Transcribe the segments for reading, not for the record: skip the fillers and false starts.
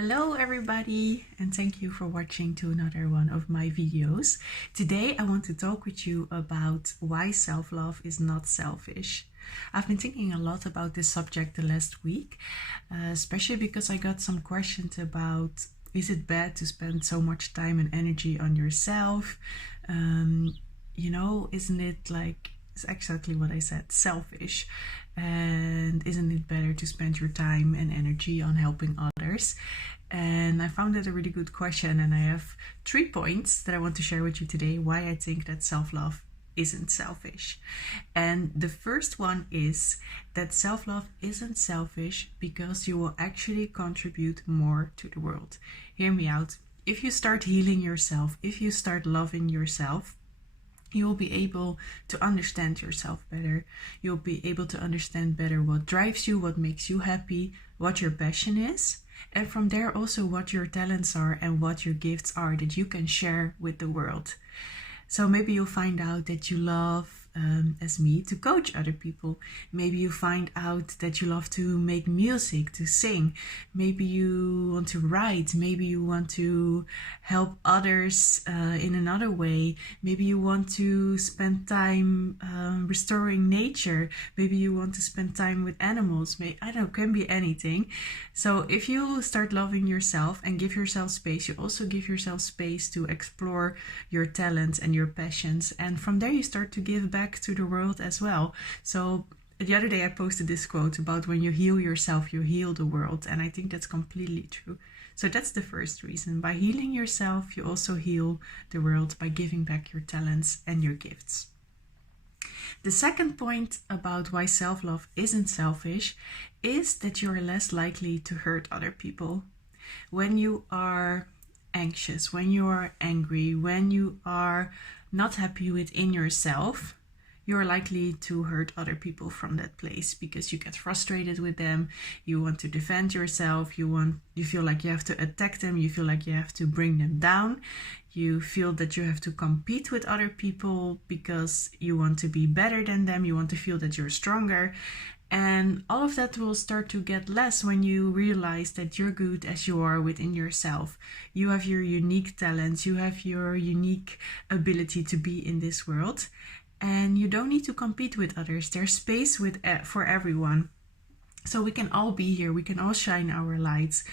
Hello everybody, and thank you for watching to another one of my videos. Today I want to talk with you about why self-love is not selfish. I've been thinking a lot about this subject the last week, especially because I got some questions about, is it bad to spend so much time and energy on yourself? Isn't it like, it's exactly what I said, selfish? And isn't it better to spend your time and energy on helping others? And I found that a really good question, and I have 3 points that I want to share with you today why I think that self-love isn't selfish. And the first one is that self-love isn't selfish because you will actually contribute more to the world. Hear me out. If you start healing yourself, if you start loving yourself, you will be able to understand yourself better. You'll be able to understand better what drives you, what makes you happy, what your passion is. And from there also what your talents are and what your gifts are that you can share with the world. So maybe you'll find out that you love, as me, to coach other people. Maybe you find out that you love to make music, to sing. Maybe you want to write. Maybe you want to help others in another way. Maybe you want to spend time restoring nature. Maybe you want to spend time with animals. I don't know, can be anything. So if you start loving yourself and give yourself space, you also give yourself space to explore your talents and your passions. And from there you start to give back to the world as well. So the other day I posted this quote about when you heal yourself, you heal the world. And I think that's completely true. So that's the first reason. By healing yourself, you also heal the world by giving back your talents and your gifts. The second point about why self-love isn't selfish is that you're less likely to hurt other people. When you are anxious, when you are angry, when you are not happy within yourself, you're likely to hurt other people from that place because you get frustrated with them, you want to defend yourself, you feel like you have to attack them, you feel like you have to bring them down, you feel that you have to compete with other people because you want to be better than them, you want to feel that you're stronger. And all of that will start to get less when you realize that you're good as you are within yourself. You have your unique talents, you have your unique ability to be in this world. And you don't need to compete with others. There's space for everyone. So we can all be here. We can all shine our lights.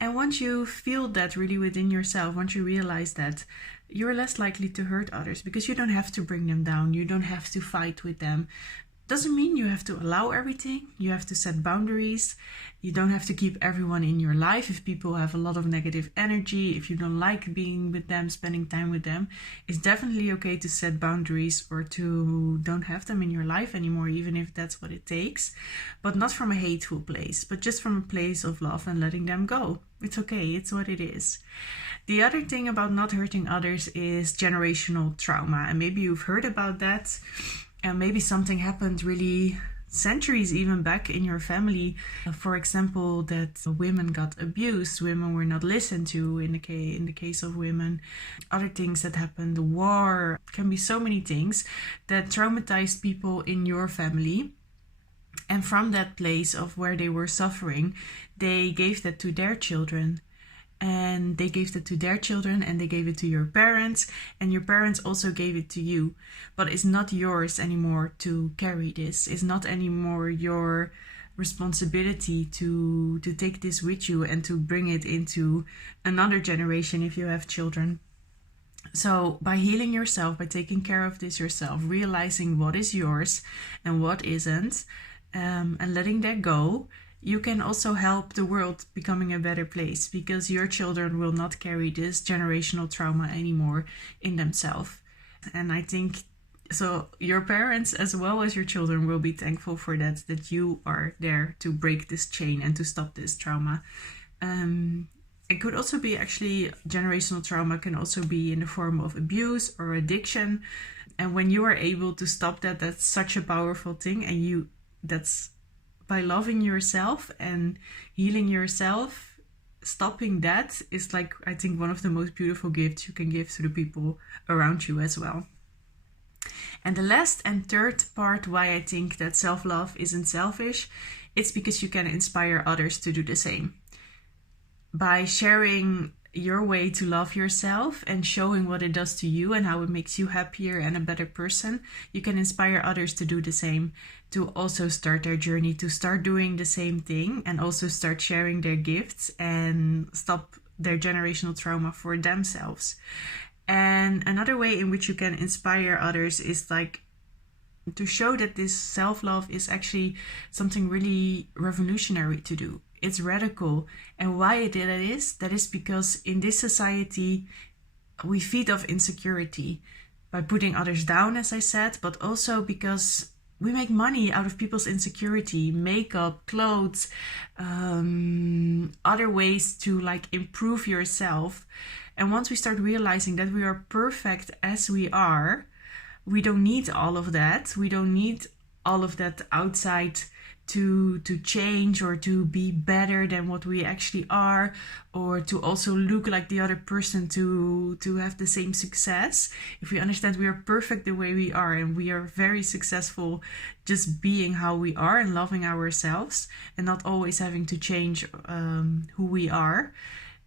And once you feel that really within yourself, once you realize that, you're less likely to hurt others because you don't have to bring them down. You don't have to fight with them. Doesn't mean you have to allow everything. You have to set boundaries. You don't have to keep everyone in your life. If people have a lot of negative energy, if you don't like being with them, spending time with them, it's definitely okay to set boundaries or to don't have them in your life anymore, even if that's what it takes. But not from a hateful place, but just from a place of love and letting them go. It's okay, it's what it is. The other thing about not hurting others is generational trauma. And maybe you've heard about that. And maybe something happened really centuries even back in your family. For example, that women got abused, women were not listened to in the case of women. Other things that happened, the war, can be so many things that traumatized people in your family. And from that place of where they were suffering, they gave that to their children. And they gave it to their children, and they gave it to your parents, and your parents also gave it to you. But it's not yours anymore to carry this. It's not anymore your responsibility to take this with you and to bring it into another generation if you have children. So by healing yourself, by taking care of this yourself, realizing what is yours and what isn't, and letting that go, you can also help the world becoming a better place because your children will not carry this generational trauma anymore in themselves. And I think so your parents as well as your children will be thankful for that you are there to break this chain and to stop this trauma. It could also be actually generational trauma can also be in the form of abuse or addiction. And when you are able to stop that, that's such a powerful thing. And that's by loving yourself and healing yourself, stopping that is like, I think, one of the most beautiful gifts you can give to the people around you as well. And the last and third part why I think that self-love isn't selfish, it's because you can inspire others to do the same. by sharing your way to love yourself and showing what it does to you and how it makes you happier and a better person, you can inspire others to do the same, to also start their journey, to start doing the same thing, and also start sharing their gifts and stop their generational trauma for themselves. And another way in which you can inspire others is like to show that this self-love is actually something really revolutionary to do. It's radical. And why that is because in this society we feed off insecurity by putting others down, as I said, but also because we make money out of people's insecurity, makeup, clothes, other ways to like improve yourself. And once we start realizing that we are perfect as we are, we don't need all of that. We don't need all of that outside to change or to be better than what we actually are, or to also look like the other person to have the same success. If we understand we are perfect the way we are and we are very successful just being how we are and loving ourselves and not always having to change who we are,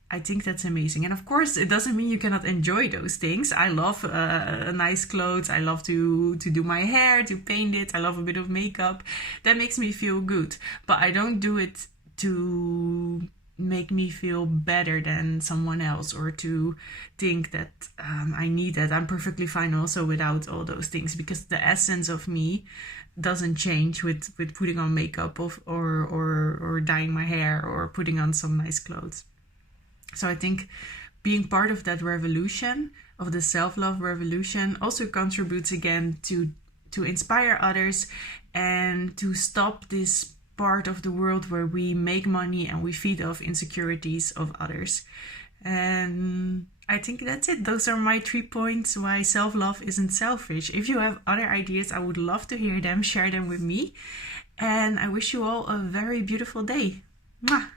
I think that's amazing. And of course, it doesn't mean you cannot enjoy those things. I love nice clothes. I love to do my hair, to paint it. I love a bit of makeup. That makes me feel good. But I don't do it to make me feel better than someone else or to think that I need that. I'm perfectly fine also without all those things, because the essence of me doesn't change with putting on makeup or dyeing my hair or putting on some nice clothes. So I think being part of that revolution, of the self-love revolution, also contributes again to inspire others and to stop this part of the world where we make money and we feed off insecurities of others. And I think that's it. Those are my 3 points why self-love isn't selfish. If you have other ideas, I would love to hear them. Share them with me. And I wish you all a very beautiful day. Mwah!